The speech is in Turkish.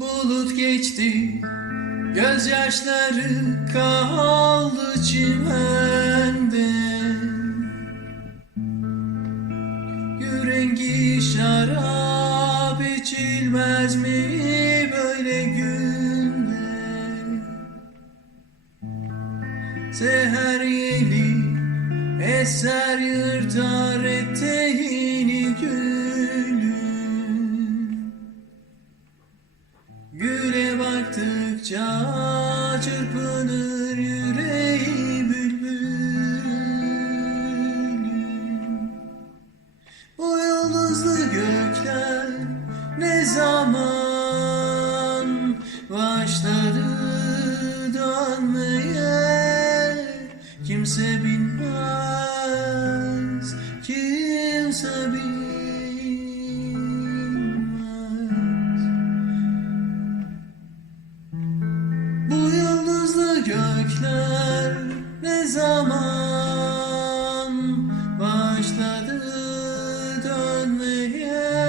Bulut geçti, gözyaşları kaldı çimende. Yürengi şarap içilmez mi böyle günde? Seher yeli eser yırtar Güle baktıkça çırpınır yüreği bülbülüm. Bu yıldızlı gökler ne zaman başladı dönmeye kimse bilmez kimse bilmez gökler ne zaman başladı dönmeye